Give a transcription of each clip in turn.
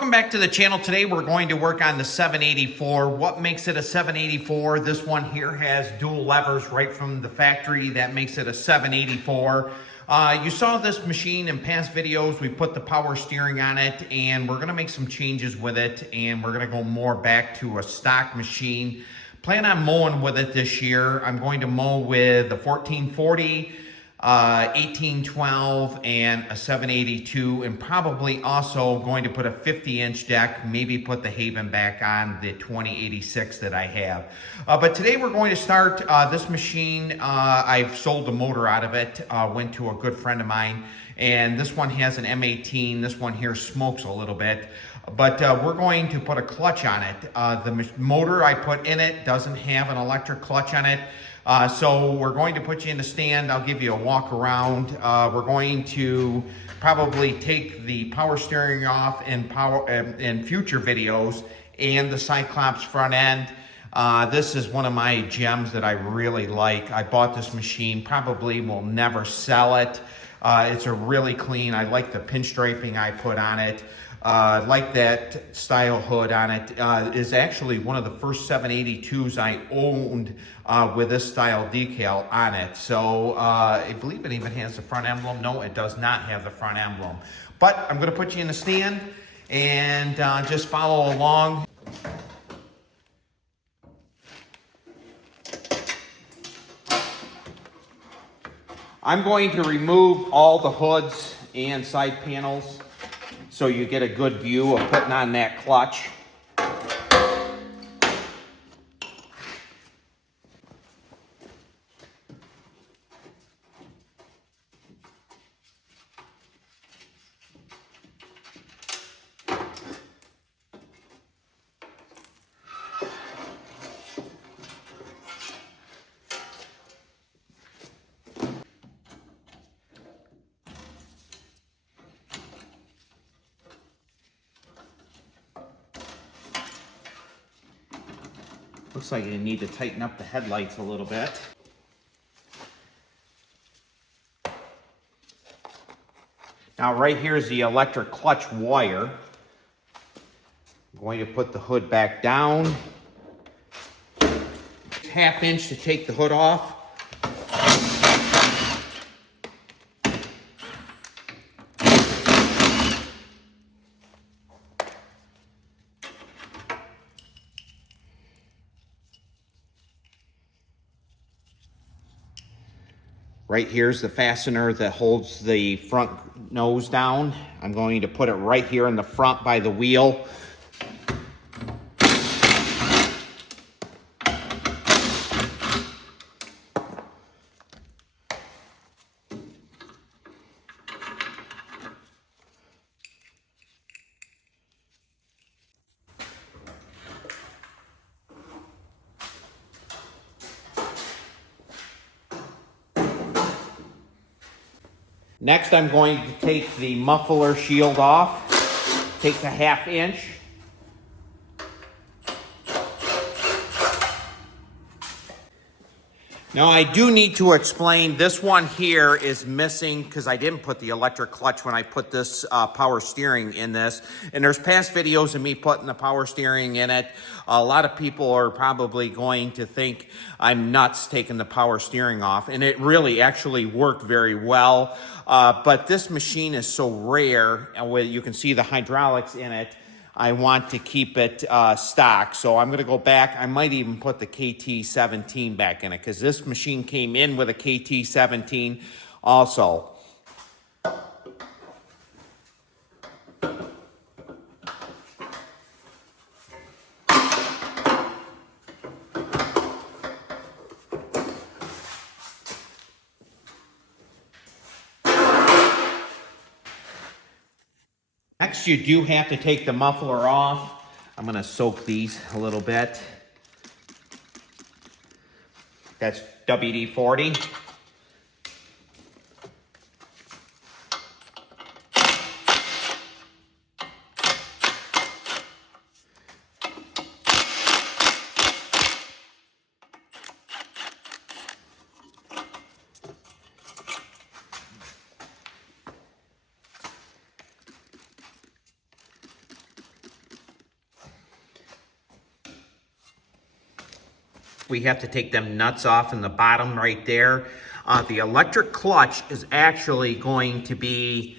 welcome back to the channel. Today we're going to work on the 784. What makes it a 784? This one here has dual levers right from the factory. That makes it a 784. You saw this machine in past videos. We put the power steering on it, and we're going to make some changes with it, and we're going to go more back to a stock machine. Plan on mowing with it this year. I'm going to mow with the 1440, 1812, and a 782, and probably also going to put a 50-inch deck, maybe put the Haven back on the 2086 that I have. But today we're going to start this machine. I've sold the motor out of it, went to a good friend of mine, and this one has an M18. This one here smokes a little bit. But we're going to put a clutch on it. The motor I put in it doesn't have an electric clutch on it. So we're going to put you in the stand. I'll give you a walk around. We're going to probably take the power steering off in future videos, and the Cyclops front end. This is one of my gems that I really like. I bought this machine, probably will never sell it. It's a really clean. I like the pinstriping I put on it. Like that style hood on it. Is actually one of the first 782s I owned with this style decal on it. So I believe it even has the front emblem. No, it does not have the front emblem. But I'm going to put you in the stand and just follow along. I'm going to remove all the hoods and side panels so you get a good view of putting on that clutch. Looks like you need to tighten up the headlights a little bit. Now right here is the electric clutch wire. I'm going to put the hood back down. 1/2 inch to take the hood off. Right here's the fastener that holds the front nose down. I'm going to put it right here in the front by the wheel. Next, I'm going to take the muffler shield off. Takes a 1/2 inch. Now, I do need to explain, this one here is missing because I didn't put the electric clutch when I put this power steering in this. And there's past videos of me putting the power steering in it. A lot of people are probably going to think I'm nuts taking the power steering off. And it really actually worked very well. But this machine is so rare, and you can see the hydraulics in it. I want to keep it stock, so I'm going to go back. I might even put the Kt17 back in it because this machine came in with a Kt17 also. Next, you do have to take the muffler off. I'm going to soak these a little bit. That's WD-40. We have to take them nuts off in the bottom right there. The electric clutch is actually going to be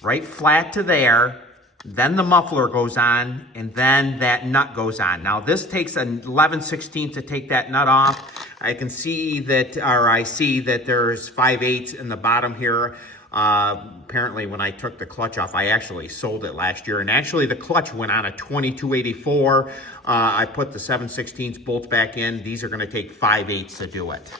right flat to there. Then the muffler goes on, and then that nut goes on. Now this takes an 11/16 to take that nut off. I can see that, or I see that there's 5/8 in the bottom here. Apparently when I took the clutch off, I actually sold it last year, and actually the clutch went on a 2284. I put the 7/16 bolts back in. These are gonna take 5/8 to do it.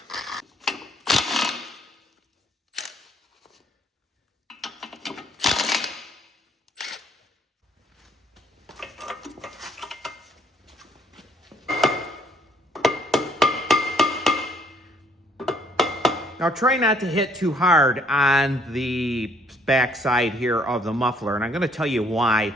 Now try not to hit too hard on the back side here of the muffler, and I'm gonna tell you why.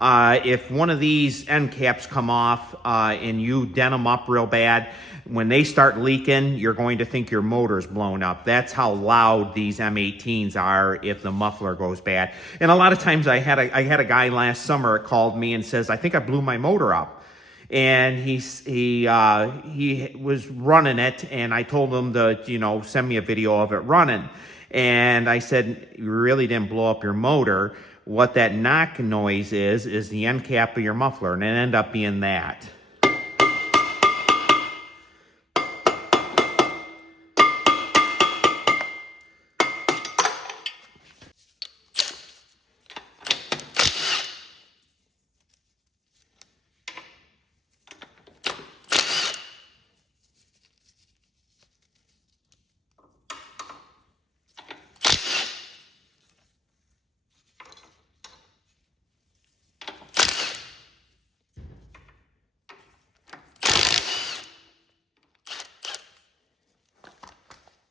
If one of these end caps come off and you dent them up real bad, when they start leaking, you're going to think your motor's blown up. That's how loud these M18s are if the muffler goes bad. And a lot of times I had a guy last summer called me and says, I think I blew my motor up. And he was running it, and I told him to, you know, send me a video of it running. And I said, you really didn't blow up your motor. What that knock noise is the end cap of your muffler, and it ended up being that.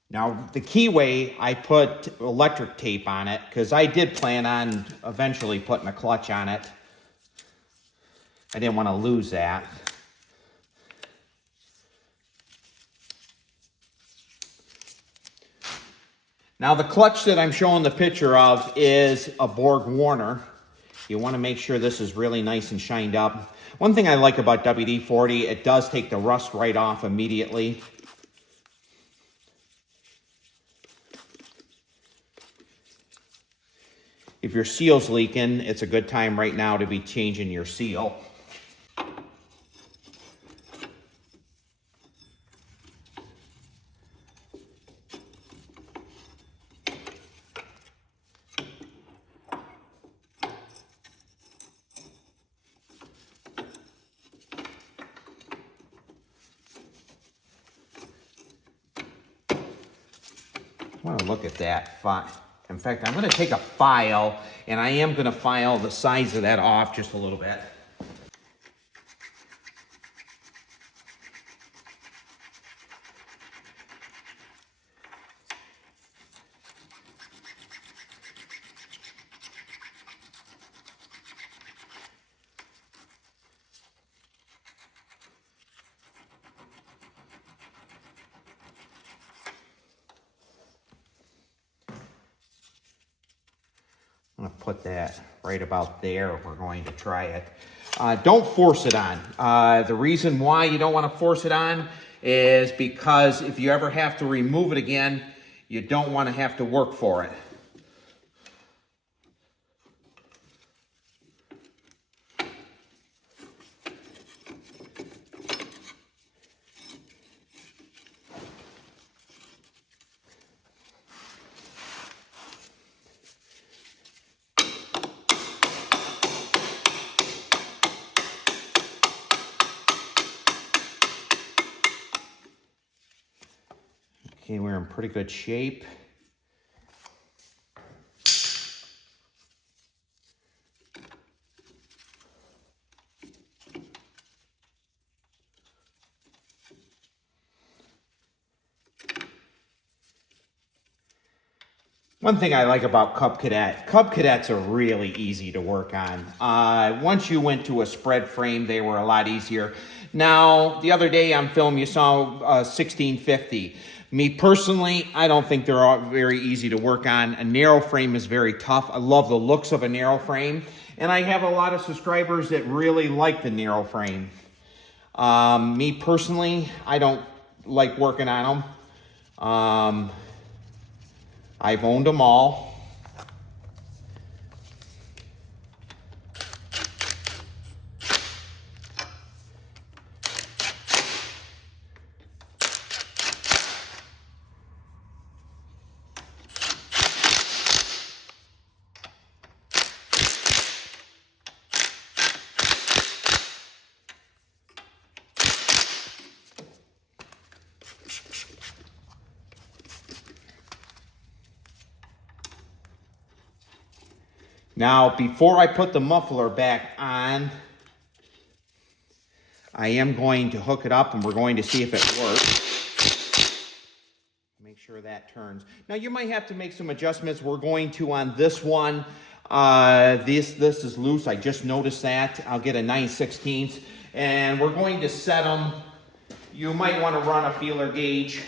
Now, the keyway, I put electric tape on it because I did plan on eventually putting a clutch on it. I didn't want to lose that. Now, the clutch that I'm showing the picture of is a Borg Warner. You want to make sure this is really nice and shined up. One thing I like about WD-40, it does take the rust right off immediately. If your seal's leaking, it's a good time right now to be changing your seal. I want to look at that fine. In fact, I'm going to take a file, and I am going to file the sides of that off just a little bit. I'm going to put that right about there. We're going to try it. Don't force it on. The reason why you don't want to force it on is because if you ever have to remove it again, you don't want to have to work for it. Okay, we're in pretty good shape. One thing I like about Cub Cadets are really easy to work on. Once you went to a spread frame, they were a lot easier. Now, the other day on film, you saw 1650. Me personally, I don't think they're all very easy to work on. A narrow frame is very tough. I love the looks of a narrow frame, and I have a lot of subscribers that really like the narrow frame. Me personally, I don't like working on them. I've owned them all. Now, before I put the muffler back on, I am going to hook it up and we're going to see if it works. Make sure that turns. Now, you might have to make some adjustments. We're going to, on this one, this is loose. I just noticed that. I'll get a 9/16. And we're going to set them. You might want to run a feeler gauge.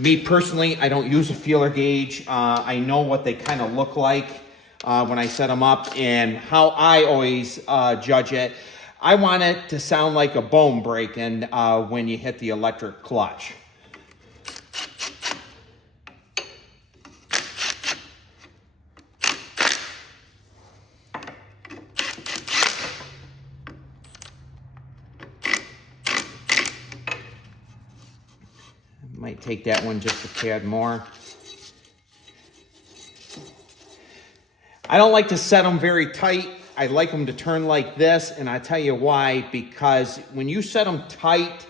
Me personally, I don't use a feeler gauge. I know what they kind of look like when I set them up, and how I always judge it. I want it to sound like a bone breaking when you hit the electric clutch. Might take that one just a tad more. I don't like to set them very tight. I like them to turn like this, and I tell you why. Because when you set them tight,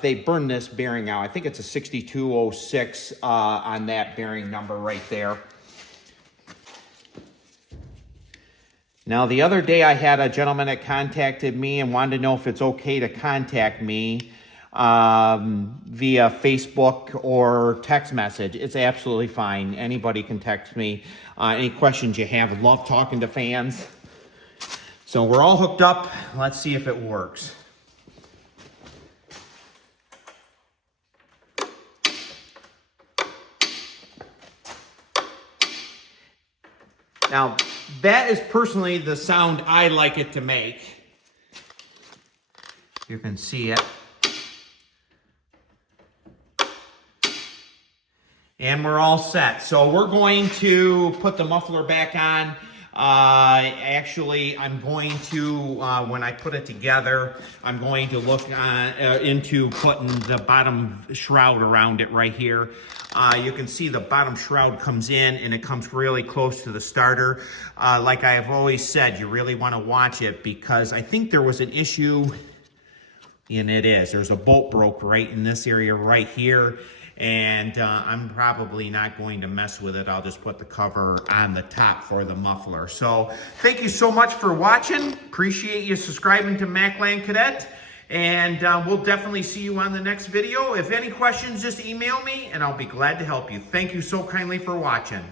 they burn this bearing out. I think it's a 6206 on that bearing number right there. Now, the other day I had a gentleman that contacted me and wanted to know if it's okay to contact me via Facebook or text message. It's absolutely fine. Anybody can text me. Any questions you have. Love talking to fans. So we're all hooked up. Let's see if it works. Now, that is personally the sound I like it to make. You can see it. And we're all set. So we're going to put the muffler back on. Actually, I'm going to, when I put it together, I'm going to look into putting the bottom shroud around it right here. You can see the bottom shroud comes in and it comes really close to the starter. Like I have always said, you really want to watch it, because I think there was an issue, and it is. There's a bolt broke right in this area right here. And I'm probably not going to mess with it. I'll just put the cover on the top for the muffler. So thank you so much for watching. Appreciate you subscribing to Cub Cadet. And we'll definitely see you on the next video. If any questions, just email me and I'll be glad to help you. Thank you so kindly for watching.